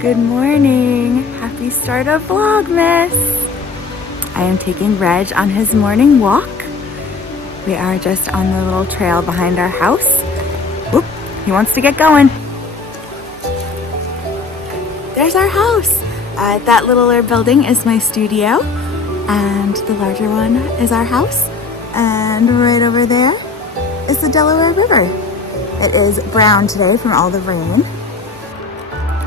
Good morning! Happy start of Vlogmas! I am taking Reg on his morning walk. We are just on the little trail behind our house. Whoop! He wants to get going. There's our house! That littler building is my studio, and the larger one is our house. And right over there is the Delaware River. It is brown today from all the rain.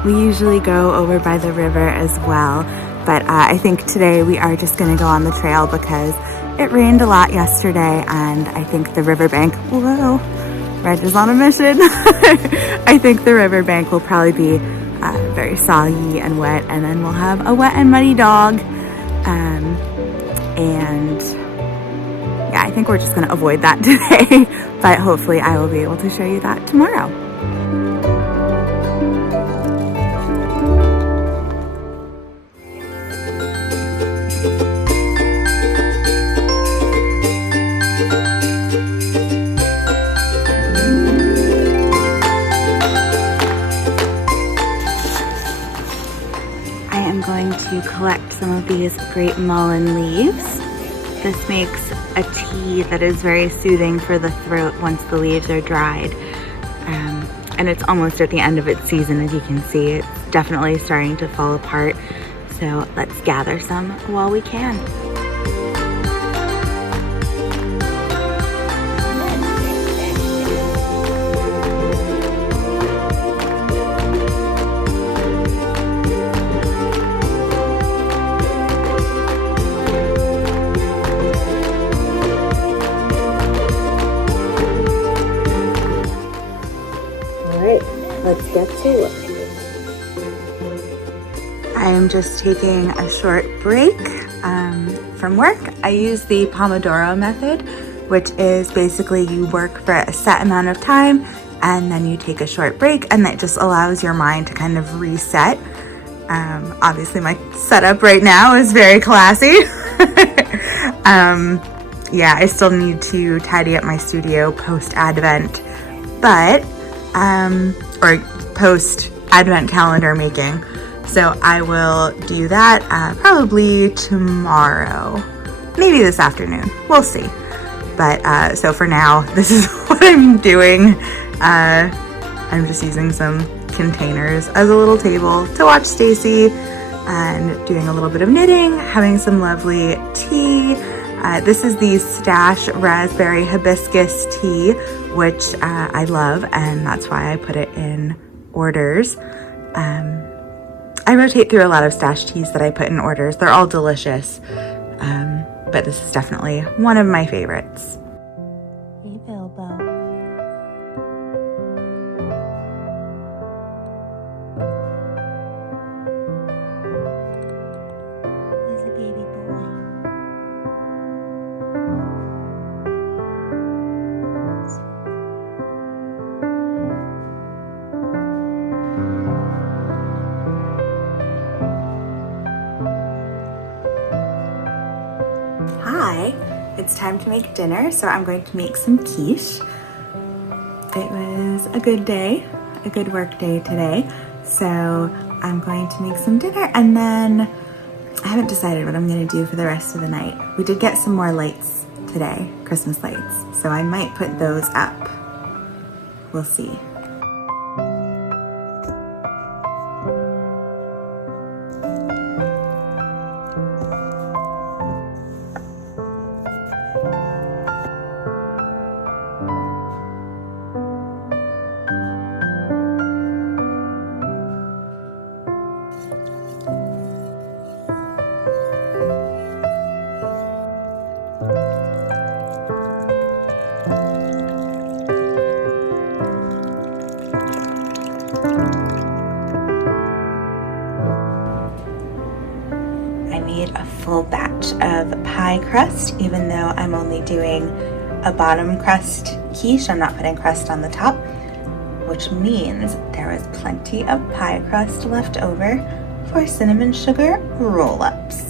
We usually go over by the river as well, but I think today we are just going to go on the trail because it rained a lot yesterday, and I think the riverbank, whoa, Reg is on a mission. I think the riverbank will probably be very soggy and wet, and then we'll have a wet and muddy dog. And yeah, I think we're just going to avoid that today, but hopefully I will be able to show you that tomorrow. To collect some of these grape mullein leaves. This makes a tea that is very soothing for the throat once the leaves are dried. And it's almost at the end of its season, as you can see. It's definitely starting to fall apart. So let's gather some while we can. Let's get to it. I am just taking a short break from work. I use the Pomodoro method, which is basically you work for a set amount of time and then you take a short break, and that just allows your mind to kind of reset. Obviously my setup right now is very classy. Yeah, I still need to tidy up my studio post-Advent, but or post Advent calendar making. So I will do that probably tomorrow, maybe this afternoon. We'll see. But so for now, this is what I'm doing. I'm just using some containers as a little table to watch Stacy and doing a little bit of knitting, having some lovely tea. This is the Stash Raspberry Hibiscus tea, which I love, and that's why I put it in orders. I rotate through a lot of Stash teas that I put in orders. They're all delicious, but this is definitely one of my favorites. Hey, Bilbo. Where's the baby boy? Hi, it's time to make dinner, so I'm going to make some quiche. It was a good day, a good work day today, so I'm going to make some dinner, and then I haven't decided what I'm going to do for the rest of the night. We did get some more lights today, Christmas lights, so I might put those up. We'll see. full batch of pie crust, even though I'm only doing a bottom crust quiche. I'm not putting crust on the top, which means there was plenty of pie crust left over for cinnamon sugar roll-ups.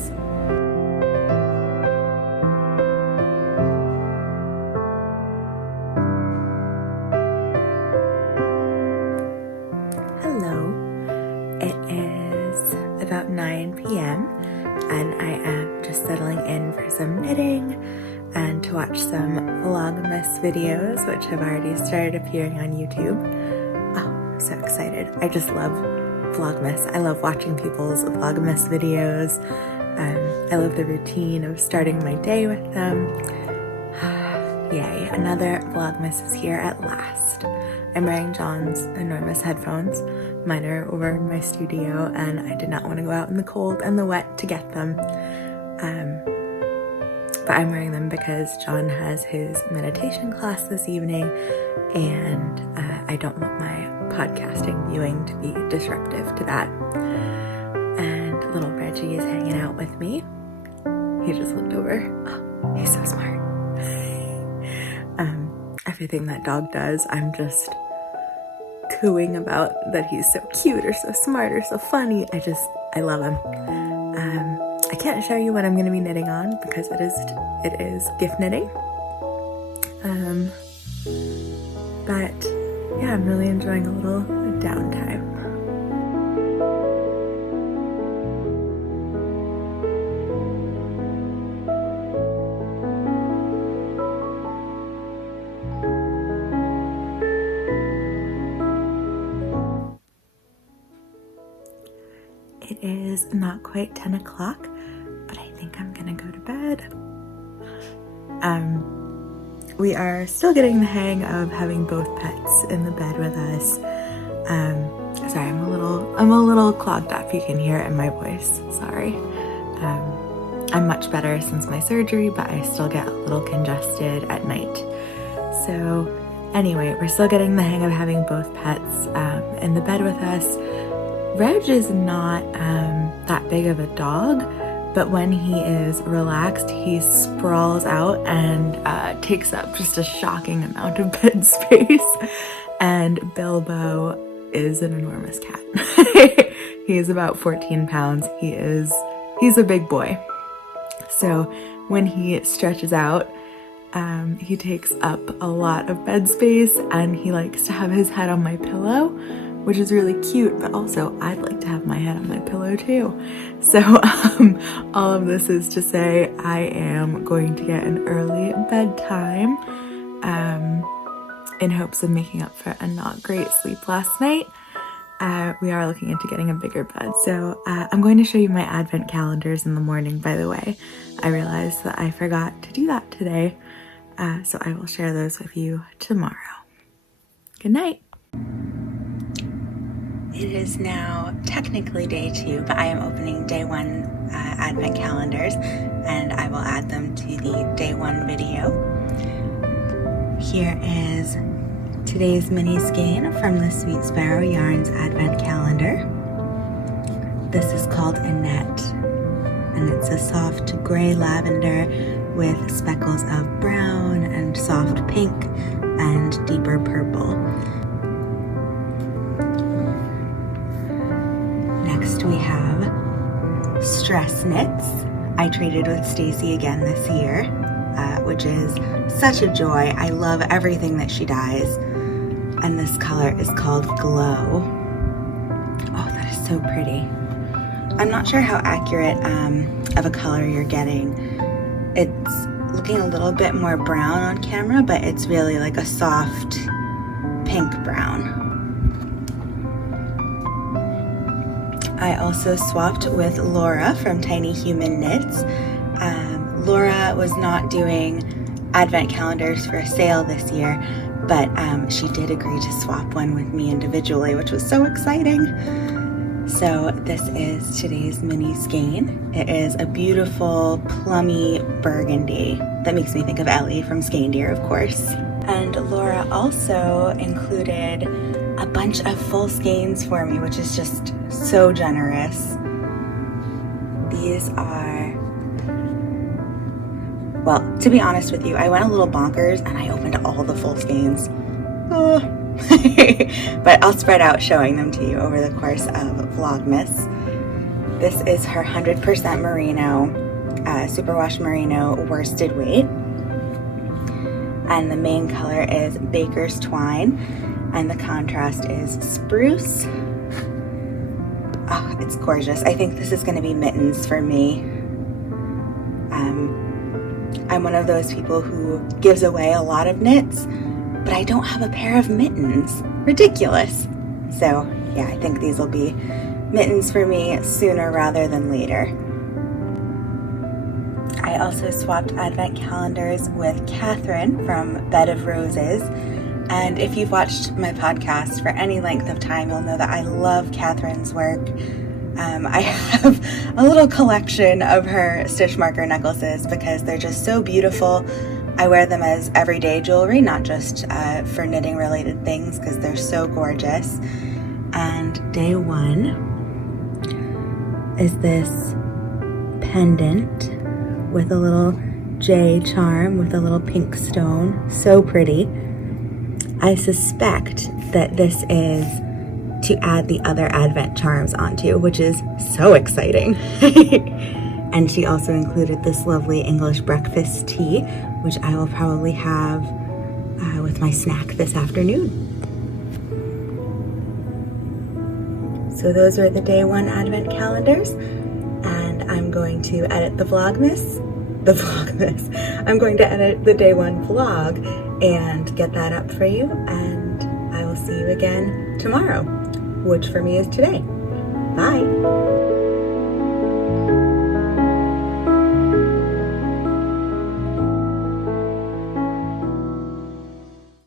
About 9 p.m. and I am just settling in for some knitting and to watch some vlogmas videos, which have already started appearing on YouTube. Oh, I'm so excited. I just love vlogmas. I love watching people's vlogmas videos. I love the routine of starting my day with them. Yay, another vlogmas is here at last. I'm wearing John's enormous headphones. Mine are over in my studio, and I did not want to go out in the cold and the wet to get them. But I'm wearing them because John has his meditation class this evening, and I don't want my podcasting viewing to be disruptive to that. And little Reggie is hanging out with me. He just looked over. Oh, he's so smart. Everything that dog does, I'm just cooing about that he's so cute or so smart or so funny. I love him. I can't show you what I'm going to be knitting on because it is gift knitting. But yeah, I'm really enjoying a little downtime. It is not quite 10 o'clock, but I think I'm gonna go to bed. We are still getting the hang of having both pets in the bed with us. Sorry, I'm a little clogged up. You can hear it in my voice. Sorry. I'm much better since my surgery, but I still get a little congested at night. So anyway, we're still getting the hang of having both pets in the bed with us. Reg is not that big of a dog, but when he is relaxed, he sprawls out and takes up just a shocking amount of bed space. And Bilbo is an enormous cat. He is about 14 pounds. He's a big boy. So when he stretches out, he takes up a lot of bed space, and he likes to have his head on my pillow, which is really cute, but also I'd like to have my head on my pillow too. So all of this is to say I am going to get an early bedtime in hopes of making up for a not great sleep last night. We are looking into getting a bigger bed. So I'm going to show you my advent calendars in the morning, by the way. I realized that I forgot to do that today, so I will share those with you tomorrow. Good night. It is now technically day 2, but I am opening day 1 advent calendars, and I will add them to the day 1 video. Here is today's mini skein from the Sweet Sparrow Yarns advent calendar. This is called Annette, and it's a soft gray lavender with speckles of brown and soft pink and deeper purple. Next we have Stress Knits. I traded with Stacy again this year, which is such a joy. I love everything that she dyes. And this color is called Glow. Oh, that is so pretty. I'm not sure how accurate of a color you're getting. It's looking a little bit more brown on camera, but it's really like a soft pink brown. I also swapped with Laura from Tiny Human Knits. Laura was not doing advent calendars for sale this year, but she did agree to swap one with me individually, which was so exciting. So this is today's mini skein. It is a beautiful plummy burgundy that makes me think of Ellie from Skein-Deer, of course. And Laura also included a bunch of full skeins for me, which is just so generous. These are Well, to be honest with you, I went a little bonkers and I opened all the full skeins. Oh. But I'll spread out showing them to you over the course of Vlogmas. This is her 100% merino, superwash merino worsted weight. And the main color is baker's twine, and the contrast is spruce. Oh, it's gorgeous. I think this is going to be mittens for me. I'm one of those people who gives away a lot of knits, but I don't have a pair of mittens. Ridiculous. So yeah, I think these will be mittens for me sooner rather than later. I also swapped advent calendars with Catherine from Bed of Roses. And if you've watched my podcast for any length of time, you'll know that I love Catherine's work. I have a little collection of her stitch marker necklaces because they're just so beautiful. I wear them as everyday jewelry, not just for knitting related things, because they're so gorgeous. And day one is this pendant with a little J charm with a little pink stone. So pretty. I suspect that this is to add the other advent charms onto, which is so exciting. And she also included this lovely English breakfast tea, which I will probably have with my snack this afternoon. So those are the day one advent calendars, and I'm going to edit the Vlogmas. I'm going to edit the day one vlog and get that up for you, and I will see you again tomorrow, which for me is today. Bye.